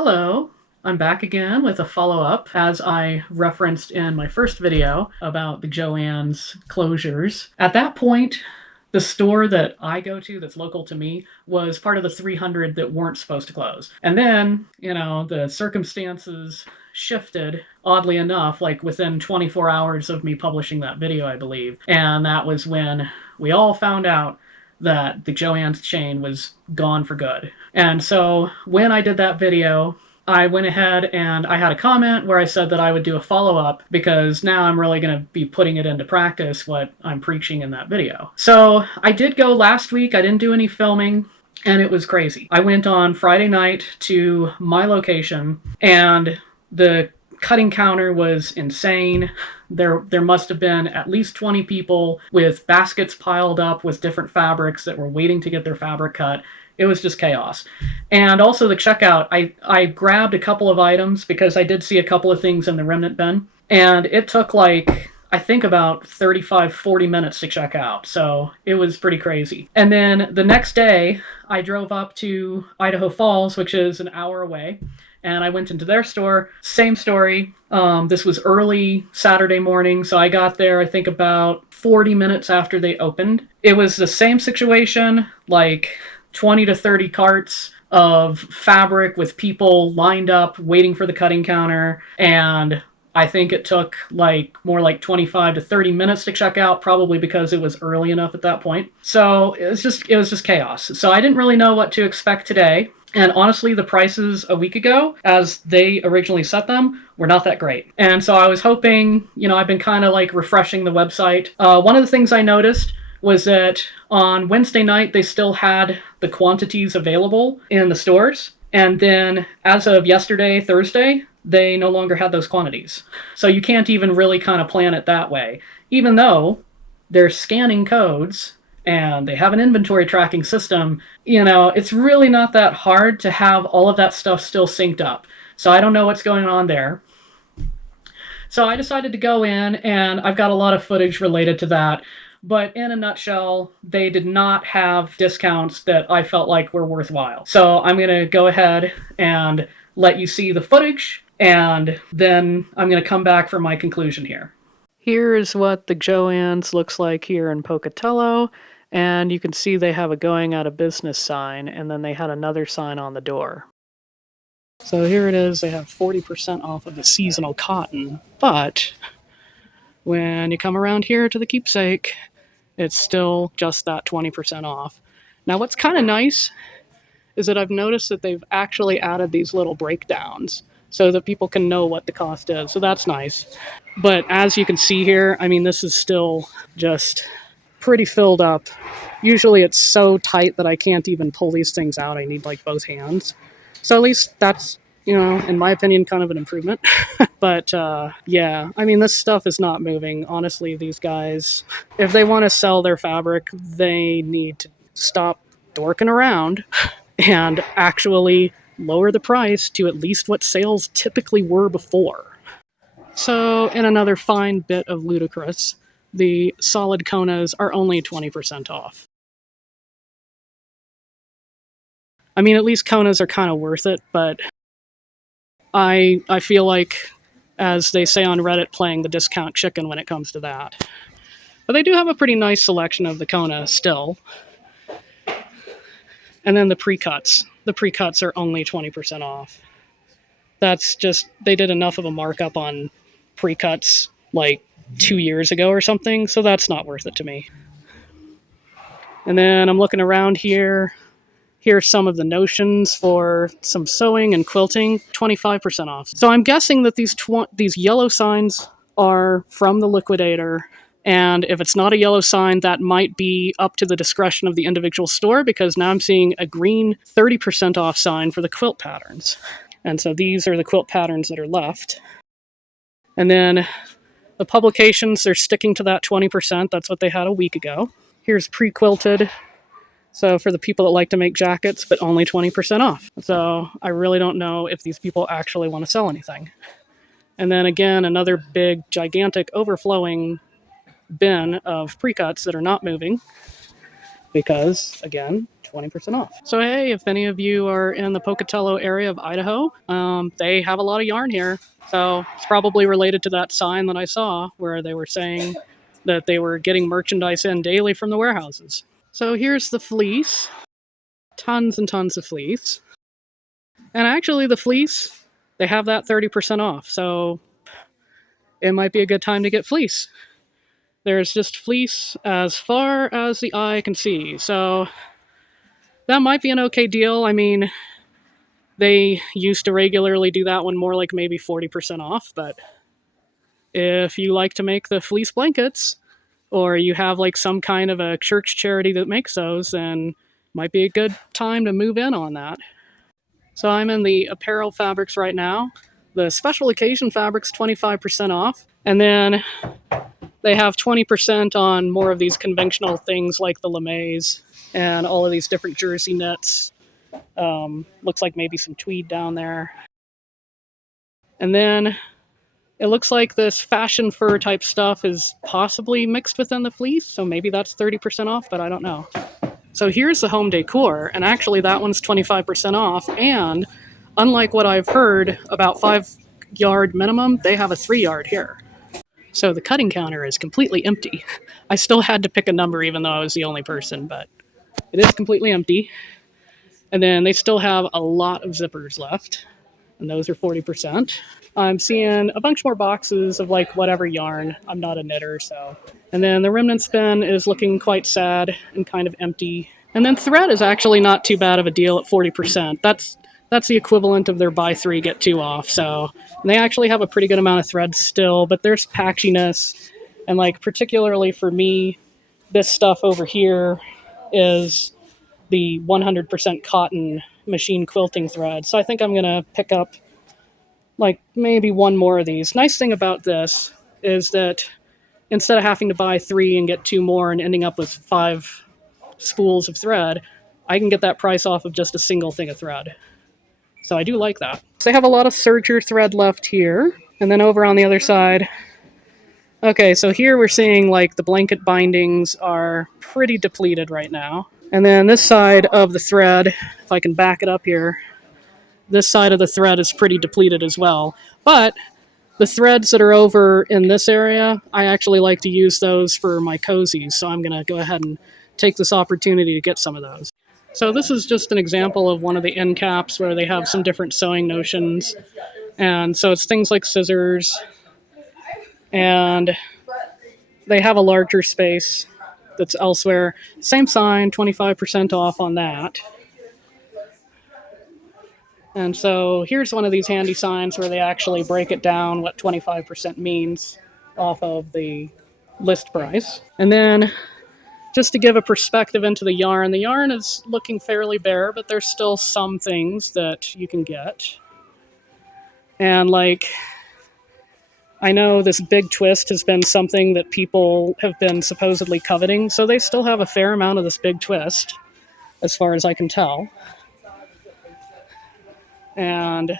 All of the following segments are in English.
Hello, I'm back again with a follow-up as I referenced in my first video about the Joann's closures. At that point, the store that I go to that's local to me was part of the 300 that weren't supposed to close. And then, the circumstances shifted, oddly enough, like within 24 hours of me publishing that video, I believe. And that was when we all found out that the Joann's chain was gone for good. And so when I did that video, I went ahead and I had a comment where I said that I would do a follow-up because now I'm really going to be putting it into practice what I'm preaching in that video. So I did go last week. I didn't do any filming and it was crazy. I went on Friday night to my location and the cutting counter was insane. There must have been at least 20 people with baskets piled up with different fabrics that were waiting to get their fabric cut. It was just chaos. And also the checkout, I grabbed a couple of items because I did see a couple of things in the remnant bin. And it took I think about 35, 40 minutes to check out. So it was pretty crazy. And then the next day, I drove up to Idaho Falls, which is an hour away. And I went into their store. Same story. This was early Saturday morning, so I got there, I think, about 40 minutes after they opened. It was the same situation, like 20 to 30 carts of fabric with people lined up waiting for the cutting counter. And I think it took more like 25 to 30 minutes to check out, probably because it was early enough at that point. So it was just chaos. So I didn't really know what to expect today. And honestly, the prices a week ago, as they originally set them, were not that great. And so I was hoping, I've been kind of refreshing the website. One of the things I noticed was that on Wednesday night, they still had the quantities available in the stores. And then as of yesterday, Thursday, they no longer had those quantities. So you can't even really kind of plan it that way, even though they're scanning codes and they have an inventory tracking system. It's really not that hard to have all of that stuff still synced up. So I don't know what's going on there. So I decided to go in, and I've got a lot of footage related to that. But in a nutshell, they did not have discounts that I felt like were worthwhile. So I'm going to go ahead and let you see the footage, and then I'm going to come back for my conclusion here. Here is what the Joann's looks like here in Pocatello. And you can see they have a going out of business sign, and then they had another sign on the door. So here it is. They have 40% off of the seasonal cotton, but when you come around here to the keepsake, it's still just that 20% off. Now what's kind of nice is that I've noticed that they've actually added these little breakdowns so that people can know what the cost is. So that's nice. But as you can see here, this is still just pretty filled up. Usually it's so tight that I can't even pull these things out. I need both hands. So at least that's, in my opinion, kind of an improvement. But yeah, this stuff is not moving. Honestly, these guys, if they want to sell their fabric, they need to stop dorking around and actually lower the price to at least what sales typically were before. So in another fine bit of ludicrous, the solid konas are only 20% off. At least konas are kind of worth it, but I feel like, as they say on Reddit, playing the discount chicken when it comes to that. But they do have a pretty nice selection of the kona still. And then the pre-cuts. The pre-cuts are only 20% off. That's just, they did enough of a markup on pre-cuts 2 years ago or something, so that's not worth it to me. And then I'm looking around here. Here's some of the notions for some sewing and quilting, 25% off. So I'm guessing that these yellow signs are from the liquidator. And if it's not a yellow sign, that might be up to the discretion of the individual store, because now I'm seeing a green 30% off sign for the quilt patterns. And so these are the quilt patterns that are left. And then the publications, they're sticking to that 20%. That's what they had a week ago. Here's pre-quilted. So for the people that like to make jackets, but only 20% off. So I really don't know if these people actually want to sell anything. And then again, another big, gigantic, overflowing bin of pre-cuts that are not moving. because, again, 20% off. So hey, if any of you are in the Pocatello area of Idaho, they have a lot of yarn here. So it's probably related to that sign that I saw where they were saying that they were getting merchandise in daily from the warehouses. So here's the fleece. Tons and tons of fleece. And actually the fleece, they have that 30% off. So it might be a good time to get fleece. There's just fleece as far as the eye can see. So that might be an okay deal. I mean, they used to regularly do that one more like maybe 40% off, but if you like to make the fleece blankets, or you have like some kind of a church charity that makes those, then might be a good time to move in on that. So I'm in the apparel fabrics right now. The special occasion fabrics 25% off, and then they have 20% on more of these conventional things like the lames and all of these different jersey knits. Looks like maybe some tweed down there. And then it looks like this fashion fur type stuff is possibly mixed within the fleece, so maybe that's 30% off, but I don't know. So here's the home decor, and actually that one's 25% off, and unlike what I've heard about 5-yard minimum, they have a 3-yard here. So the cutting counter is completely empty. I still had to pick a number even though I was the only person, but it is completely empty. And then they still have a lot of zippers left, and those are 40%. I'm seeing a bunch more boxes of like whatever yarn. I'm not a knitter, so. And then the remnant bin is looking quite sad and kind of empty. And then thread is actually not too bad of a deal at 40%. That's the equivalent of their buy 3 get 2 off. So and they actually have a pretty good amount of thread still, but there's patchiness, and like particularly for me, this stuff over here is the 100% cotton machine quilting thread. So I think I'm gonna pick up like maybe one more of these. Nice thing about this is that instead of having to buy 3 and get 2 more and ending up with 5 spools of thread, I can get that price off of just a single thing of thread. So I do like that. So they have a lot of serger thread left here. And then over on the other side, okay, so here we're seeing like the blanket bindings are pretty depleted right now. And then this side of the thread, if I can back it up here, this side of the thread is pretty depleted as well. But the threads that are over in this area, I actually like to use those for my cozies. So I'm going to go ahead and take this opportunity to get some of those. So this is just an example of one of the end caps where they have some different sewing notions. And so it's things like scissors, and they have a larger space that's elsewhere. Same sign, 25% off on that. And so here's one of these handy signs where they actually break it down what 25% means off of the list price. And then just to give a perspective into the yarn is looking fairly bare, but there's still some things that you can get. And like, I know this big twist has been something that people have been supposedly coveting, so they still have a fair amount of this big twist, as far as I can tell. And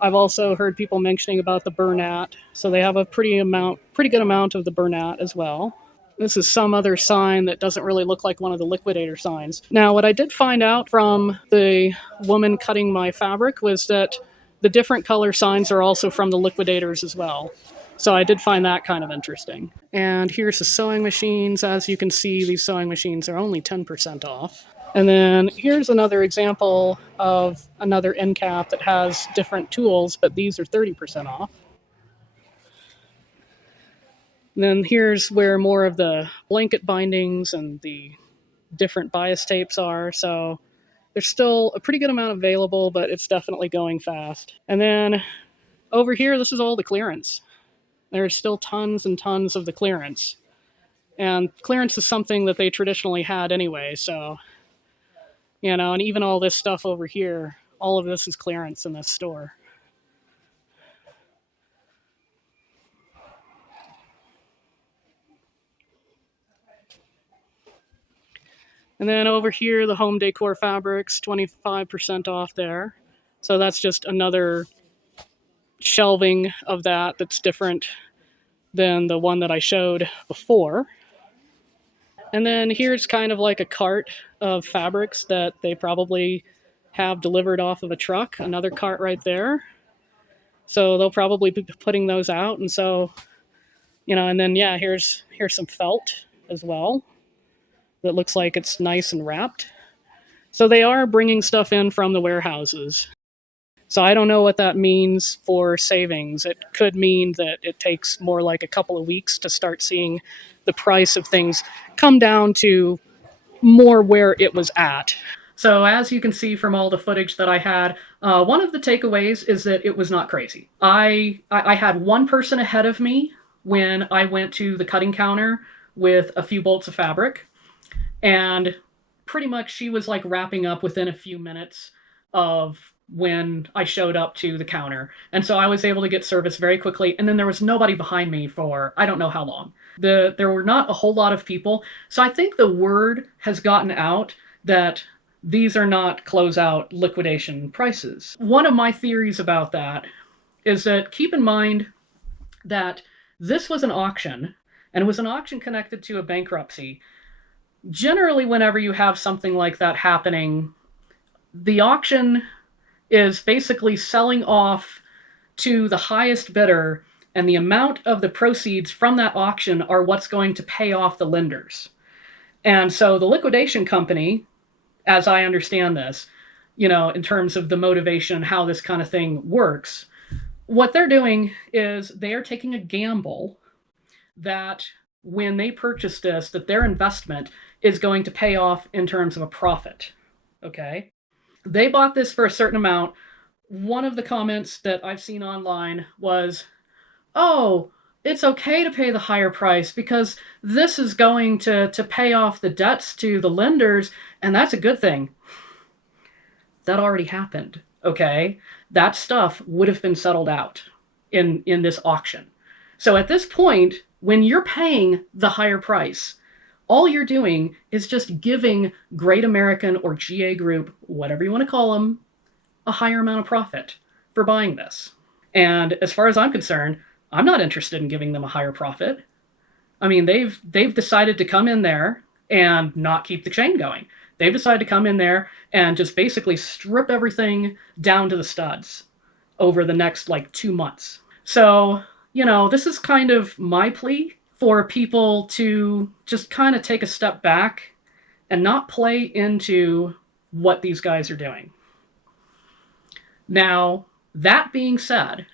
I've also heard people mentioning about the Bernat, so they have a pretty good amount of the Bernat as well. This is some other sign that doesn't really look like one of the liquidator signs. Now, what I did find out from the woman cutting my fabric was that the different color signs are also from the liquidators as well. So I did find that kind of interesting. And here's the sewing machines. As you can see, these sewing machines are only 10% off. And then here's another example of another end cap that has different tools, but these are 30% off. And then here's where more of the blanket bindings and the different bias tapes are. So there's still a pretty good amount available, but it's definitely going fast. And then over here, this is all the clearance. There's still tons and tons of the clearance. And clearance is something that they traditionally had anyway, so, you know, and even all this stuff over here, all of this is clearance in this store. And then over here, the home decor fabrics, 25% off there. So that's just another shelving of that's different than the one that I showed before. And then here's kind of like a cart of fabrics that they probably have delivered off of a truck. Another cart right there. So they'll probably be putting those out. And so, and then yeah, here's some felt as well that looks like it's nice and wrapped. So they are bringing stuff in from the warehouses. So I don't know what that means for savings. It could mean that it takes more like a couple of weeks to start seeing the price of things come down to more where it was at. So as you can see from all the footage that I had, one of the takeaways is that it was not crazy. I had one person ahead of me when I went to the cutting counter with a few bolts of fabric, and pretty much she was like wrapping up within a few minutes of when I showed up to the counter. And so I was able to get service very quickly, and then there was nobody behind me for I don't know how long. There were not a whole lot of people, so I think the word has gotten out that these are not closeout liquidation prices. One of my theories about that is that keep in mind that this was an auction, and it was an auction connected to a bankruptcy. Generally, whenever you have something like that happening, the auction is basically selling off to the highest bidder, and the amount of the proceeds from that auction are what's going to pay off the lenders. And so the liquidation company, as I understand this, in terms of the motivation, how this kind of thing works, what they're doing is they are taking a gamble that when they purchase this, that their investment is going to pay off in terms of a profit. Okay? They bought this for a certain amount. One of the comments that I've seen online was, oh, it's okay to pay the higher price because this is going to pay off the debts to the lenders, and that's a good thing. That already happened, okay? That stuff would have been settled out in this auction. So at this point, when you're paying the higher price, all you're doing is just giving Great American or GA Group, whatever you want to call them, a higher amount of profit for buying this. And as far as I'm concerned, I'm not interested in giving them a higher profit. I mean, they've decided to come in there and not keep the chain going. They've decided to come in there and just basically strip everything down to the studs over the next 2 months. So, this is kind of my plea for people to just kind of take a step back and not play into what these guys are doing. Now, that being said,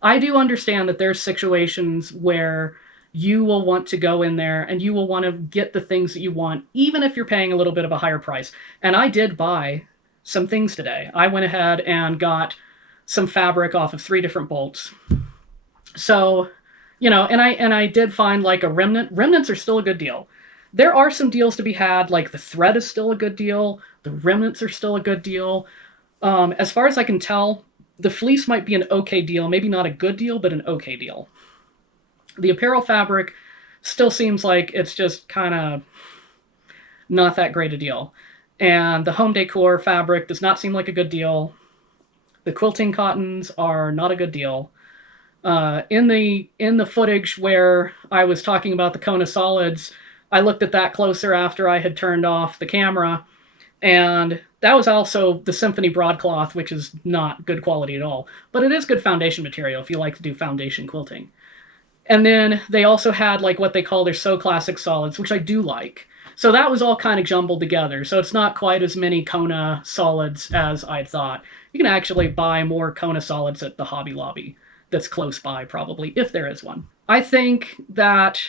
I do understand that there's situations where you will want to go in there and you will want to get the things that you want, even if you're paying a little bit of a higher price. And I did buy some things today. I went ahead and got some fabric off of 3 different bolts. So, and I did find a remnant. Remnants are still a good deal. There are some deals to be had, like the thread is still a good deal. The remnants are still a good deal. As far as I can tell, the fleece might be an okay deal, maybe not a good deal, but an okay deal. The apparel fabric still seems like it's just kind of not that great a deal. And the home decor fabric does not seem like a good deal. The quilting cottons are not a good deal. In the footage where I was talking about the Kona solids, I looked at that closer after I had turned off the camera, and that was also the symphony broadcloth, which is not good quality at all, but it is good foundation material if you like to do foundation quilting. And then they also had what they call their So Classic solids, which I do like. So that was all kind of jumbled together. So it's not quite as many Kona solids as I thought. You can actually buy more Kona solids at the Hobby Lobby that's close by, probably, if there is one. I think that,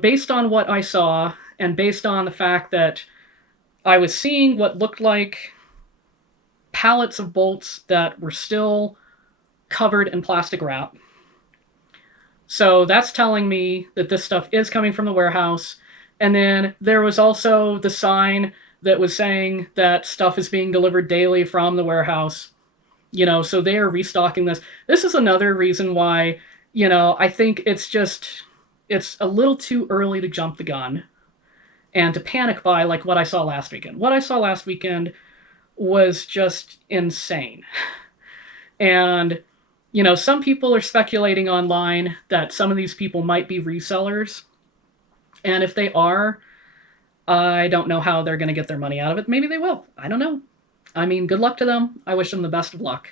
based on what I saw and based on the fact that I was seeing what looked like pallets of bolts that were still covered in plastic wrap. So that's telling me that this stuff is coming from the warehouse. And then there was also the sign that was saying that stuff is being delivered daily from the warehouse. So they are restocking this. This is another reason why, I think it's a little too early to jump the gun and to panic buy what I saw last weekend. What I saw last weekend was just insane. And, some people are speculating online that some of these people might be resellers. And if they are, I don't know how they're going to get their money out of it. Maybe they will. I don't know. I mean, good luck to them. I wish them the best of luck.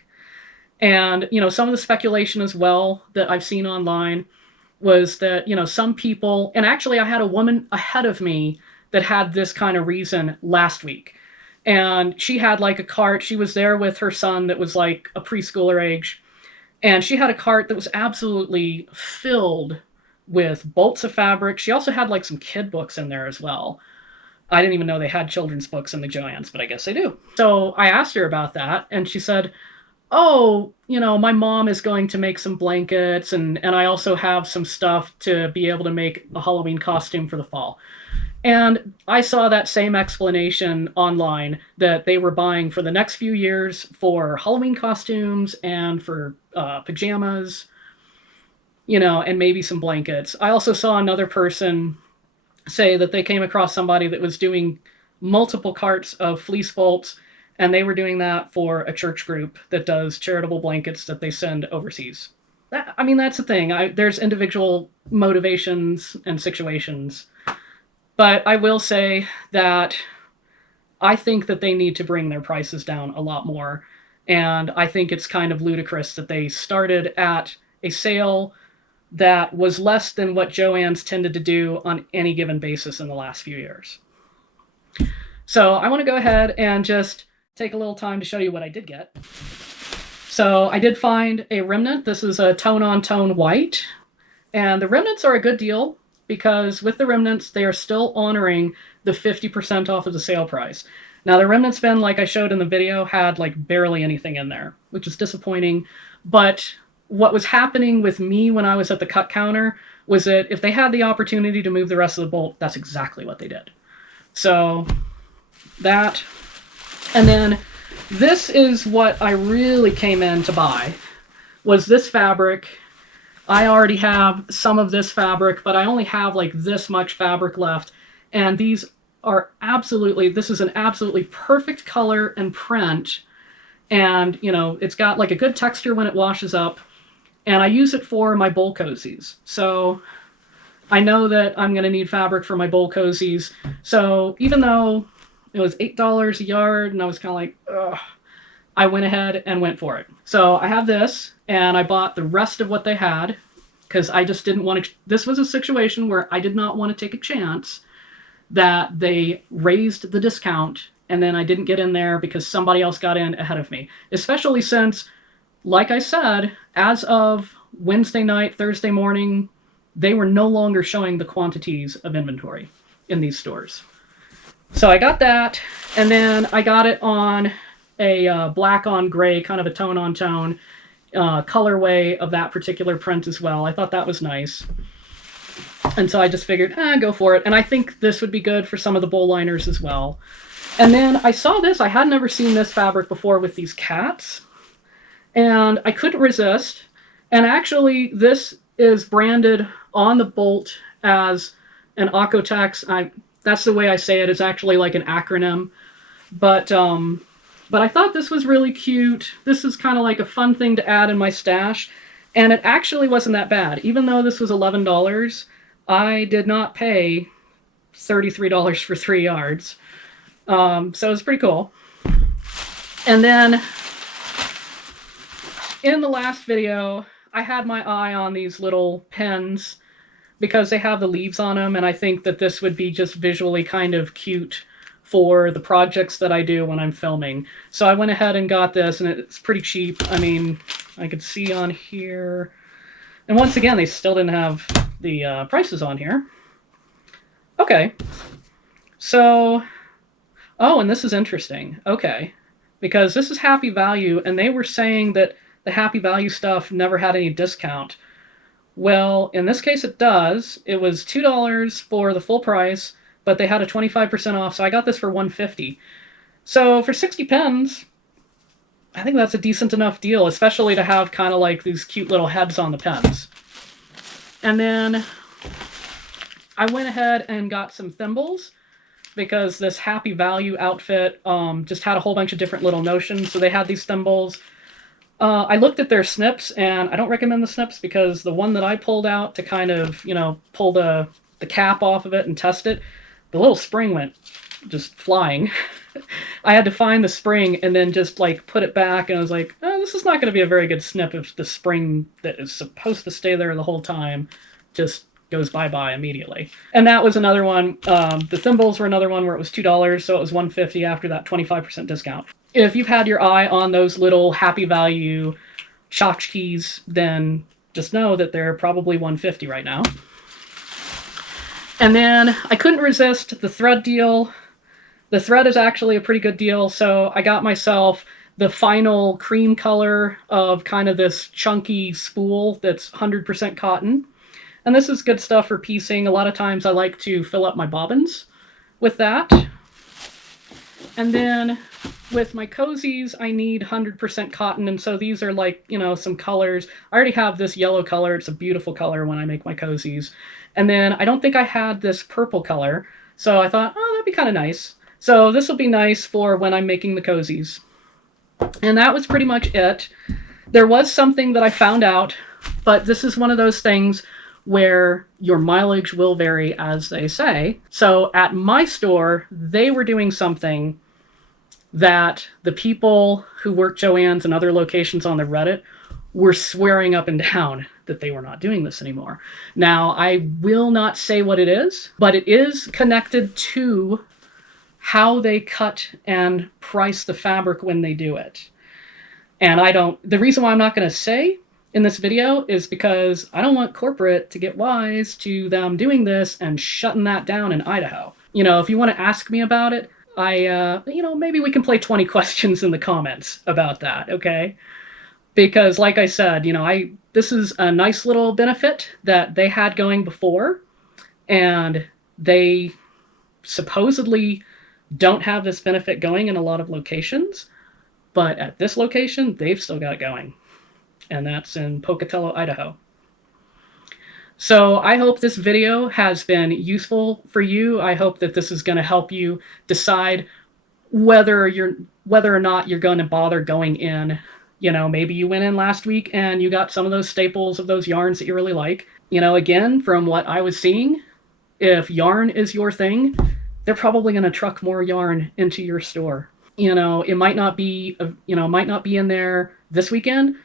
And, some of the speculation as well that I've seen online was that, some people, and actually I had a woman ahead of me that had this kind of reason last week. And she had like a cart. She was there with her son that was like a preschooler age. And she had a cart that was absolutely filled with bolts of fabric. She also had like some kid books in there as well. I didn't even know they had children's books in the Joann's, but I guess they do. So I asked her about that, and she said, oh, my mom is going to make some blankets, and I also have some stuff to be able to make a Halloween costume for the fall. And I saw that same explanation online that they were buying for the next few years for Halloween costumes and for pajamas, and maybe some blankets. I also saw another person say that they came across somebody that was doing multiple carts of fleece bolts, and they were doing that for a church group that does charitable blankets that they send overseas. That's the thing. There's individual motivations and situations. But I will say that I think that they need to bring their prices down a lot more. And I think it's kind of ludicrous that they started at a sale that was less than what Joann's tended to do on any given basis in the last few years. So I want to go ahead and just take a little time to show you what I did get. So I did find a remnant. This is a tone-on-tone white. And the remnants are a good deal because with the remnants, they are still honoring the 50% off of the sale price. Now the remnants bin, like I showed in the video, had like barely anything in there, which is disappointing. But what was happening with me when I was at the cut counter was that if they had the opportunity to move the rest of the bolt, that's exactly what they did. So that, and then this is what I really came in to buy, was this fabric. I already have some of this fabric, but I only have like this much fabric left. And these are this is an absolutely perfect color and print. And, it's got like a good texture when it washes up. And I use it for my bowl cozies. So I know that I'm going to need fabric for my bowl cozies. So even though it was $8 a yard and I was kind of like, ugh, I went ahead and went for it. So I have this, and I bought the rest of what they had because I just didn't want to. This was a situation where I did not want to take a chance that they raised the discount and then I didn't get in there because somebody else got in ahead of me. Especially since, like I said, as of Wednesday night, Thursday morning, they were no longer showing the quantities of inventory in these stores. So I got that, and then I got it on a black on gray, kind of a tone on tone colorway of that particular print as well. I thought that was nice. And so I just figured, go for it. And I think this would be good for some of the bowl liners as well. And then I saw this. I had never seen this fabric before with these cats. And I couldn't resist. And actually, this is branded on the bolt as an Ocotex. That's the way I say it. It's actually like an acronym. But I thought this was really cute. This is kind of like a fun thing to add in my stash. And it actually wasn't that bad. Even though this was $11, I did not pay $33 for 3 yards. So it was pretty cool. And then in the last video, I had my eye on these little pens because they have the leaves on them, and I think that this would be just visually kind of cute for the projects that I do when I'm filming. So I went ahead and got this, and it's pretty cheap. I mean, I could see on here. And once again, they still didn't have the prices on here. Okay. So, oh, and this is interesting. Okay. Because this is Happy Value, and they were saying that the Happy Value stuff never had any discount. Well, in this case it does. It was $2 for the full price, but they had a 25% off, so I got this for $150. So for 60 pens, I think that's a decent enough deal, especially to have kind of like these cute little heads on the pens. And then I went ahead and got some thimbles because this Happy Value outfit just had a whole bunch of different little notions. So they had these thimbles. I looked at their snips, and I don't recommend the snips because the one that I pulled out to kind of, pull the cap off of it and test it, the little spring went just flying. I had to find the spring and then just like put it back, and I was like, oh, this is not going to be a very good snip if the spring that is supposed to stay there the whole time just goes bye-bye immediately. And that was another one. The thimbles were another one where it was $2, so it was $1.50 after that 25% discount. If you've had your eye on those little Happy Value tchotchkes, then just know that they're probably $1.50 right now. And then I couldn't resist the thread deal. The thread is actually a pretty good deal, so I got myself the final cream color of kind of this chunky spool that's 100% cotton. And this is good stuff for piecing. A lot of times I like to fill up my bobbins with that. And then with my cozies, I need 100% cotton, and so these are like, you know, some colors. I already have this yellow color. It's a beautiful color when I make my cozies. And then I don't think I had this purple color, so I thought, oh, that'd be kind of nice. So this will be nice for when I'm making the cozies. And that was pretty much it. There was something that I found out, but this is one of those things where your mileage will vary, as they say. So at my store, they were doing something that the people who work Joann's and other locations on the Reddit were swearing up and down that they were not doing this anymore. Now, I will not say what it is, but it is connected to how they cut and price the fabric when they do it. And the reason why I'm not going to say in this video is because I don't want corporate to get wise to them doing this and shutting that down in Idaho. You know, if you want to ask me about it, maybe we can play 20 questions in the comments about that, okay? Because like I said, this is a nice little benefit that they had going before, and they supposedly don't have this benefit going in a lot of locations, but at this location, they've still got it going. And that's in Pocatello, Idaho. So I hope this video has been useful for you. I hope that this is going to help you decide whether or not you're going to bother going in. Maybe you went in last week and you got some of those staples of those yarns that you really like. Again, from what I was seeing, if yarn is your thing, they're probably going to truck more yarn into your store. It might not be in there this weekend,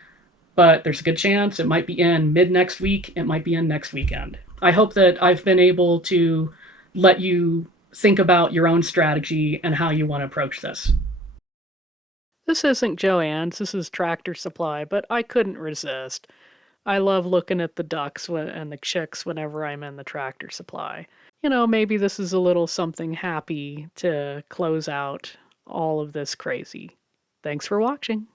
but there's a good chance it might be in mid next week. It might be in next weekend. I hope that I've been able to let you think about your own strategy and how you want to approach this. This isn't Joann's, this is Tractor Supply, but I couldn't resist. I love looking at the ducks and the chicks whenever I'm in the Tractor Supply. Maybe this is a little something happy to close out all of this crazy. Thanks for watching.